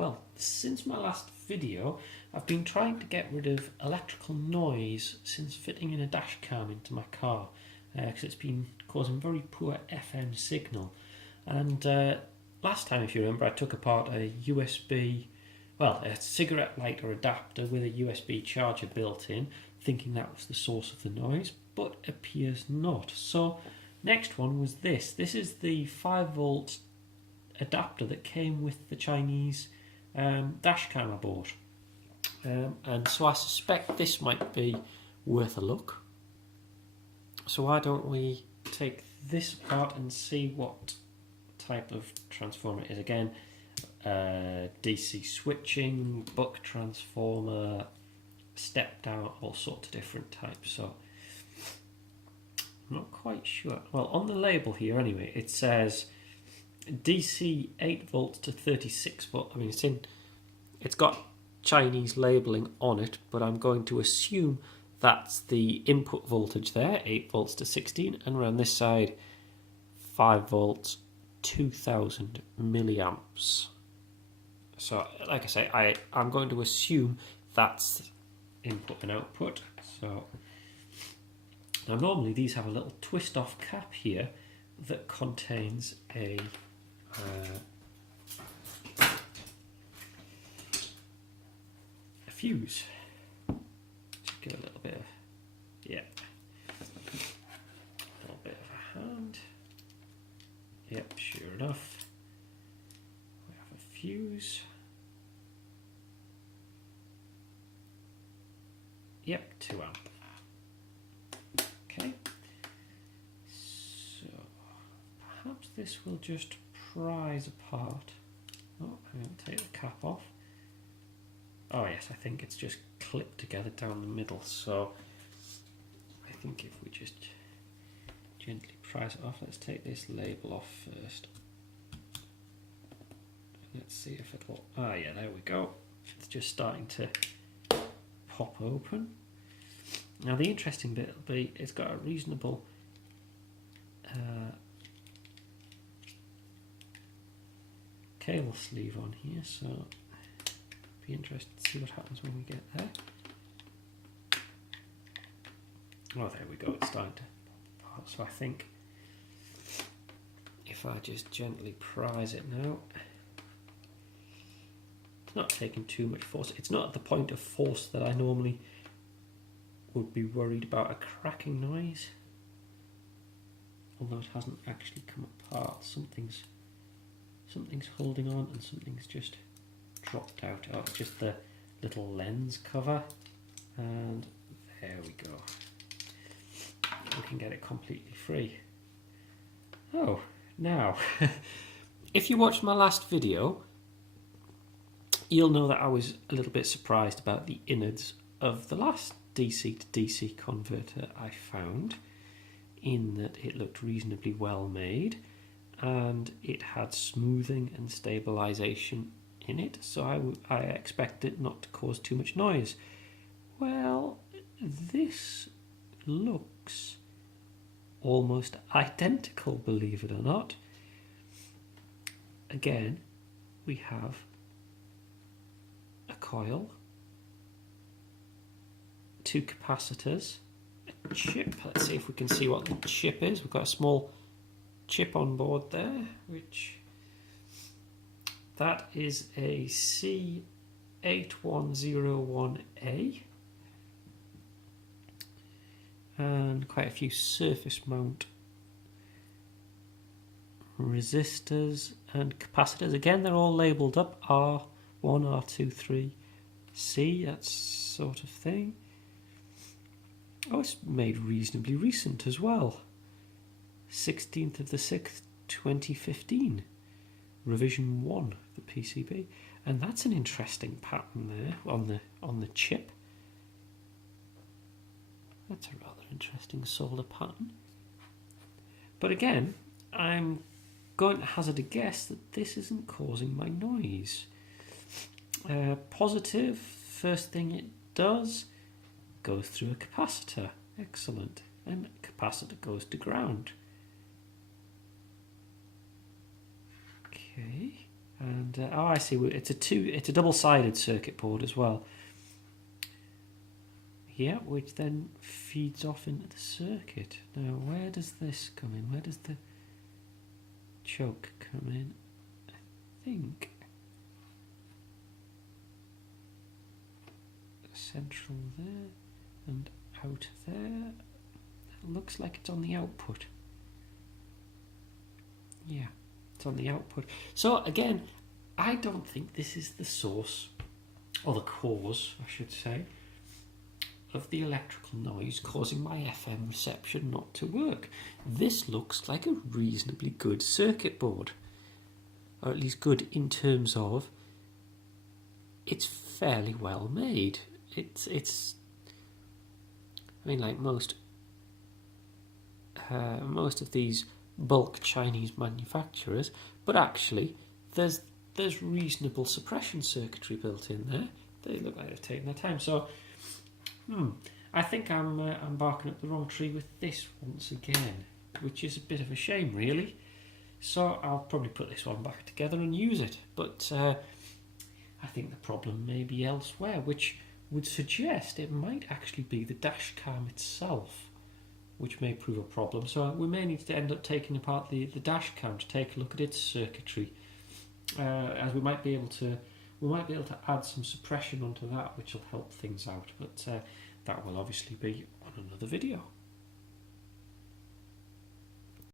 Well, since my last video, I've been trying to get rid of electrical noise since fitting in a dash cam into my car, because it's been causing very poor FM signal. And last time, if you remember, I took apart a USB, well, a cigarette lighter adapter with a USB charger built in, thinking that was the source of the noise, but appears not. So next one was this. This is the 5-volt adapter that came with the Chinese dash cam I bought. And so I suspect this might be worth a look. So why don't we take this apart and see what type of transformer it is. Again, DC switching, buck transformer, step down, all sorts of different types. So I'm not quite sure. Well, on the label here anyway, it says DC 8 volts to 36 volt. I mean, it's got Chinese labeling on it, but I'm going to assume that's the input voltage there, 8 volts to 16, and around this side 5 volts, 2000 milliamps. So like I say, I'm going to assume that's input and output. So now normally these have a little twist off cap here that contains a fuse. Just give it a little bit of, yeah, a little bit of a hand. Yep, sure enough, we have a fuse. Yep, 2 amp. Okay, so perhaps this will just prise apart. Oh, I'm going to take the cap off. Oh yes, I think it's just clipped together down the middle, so I think if we just gently prise it off, let's take this label off first. Let's see if it'll, ah yeah, there we go. It's just starting to pop open. Now the interesting bit will be, it's got a reasonable cable sleeve on here, so be interested to see what happens when we get there. Oh, there we go, it's starting to pop apart. So I think if I just gently prise it now, it's not taking too much force. It's not at the point of force that I normally would be worried about a cracking noise, although it hasn't actually come apart. Something's holding on and something's just dropped out. Oh, it's just the little lens cover, and there we go. We can get it completely free. Oh, now if you watched my last video, you'll know that I was a little bit surprised about the innards of the last DC to DC converter I found, in that it looked reasonably well made and it had smoothing and stabilization in it, so I expected it not to cause too much noise. Well, this looks almost identical, believe it or not. Again, we have a coil, 2 capacitors, a chip. Let's see if we can see what the chip is. We've got a small chip on board there, which that is a C8101A, and quite a few surface mount resistors and capacitors. Again, they're all labelled up R1, R2, 3, C, that sort of thing. Oh, it's made reasonably recent as well. 16th of the 6th, 2015. Revision 1 of the PCB. And that's an interesting pattern there on the chip. That's a rather interesting solder pattern. But again, I'm going to hazard a guess that this isn't causing my noise. Positive, first thing it does, goes through a capacitor. Excellent. And capacitor goes to ground. Okay, and And oh, I see. It's a double-sided circuit board as well. Yeah, which then feeds off into the circuit. Now, where does this come in? Where does the choke come in? I think central there and out there. It looks like it's on the output. Yeah, it's on the output. So again, I don't think this is the source, or the cause, I should say, of the electrical noise causing my FM reception not to work. This looks like a reasonably good circuit board, or at least good in terms of it's fairly well made. It's I mean, like most of these bulk Chinese manufacturers, but actually there's reasonable suppression circuitry built in there. They look like they've taken their time. So I think I'm barking up the wrong tree with this once again, which is a bit of a shame, really. So I'll probably put this one back together and use it. But I think the problem may be elsewhere, which would suggest it might actually be the dash cam itself, which may prove a problem. So we may need to end up taking apart the dash cam to take a look at its circuitry, as we might be able to add some suppression onto that, which will help things out. But that will obviously be on another video.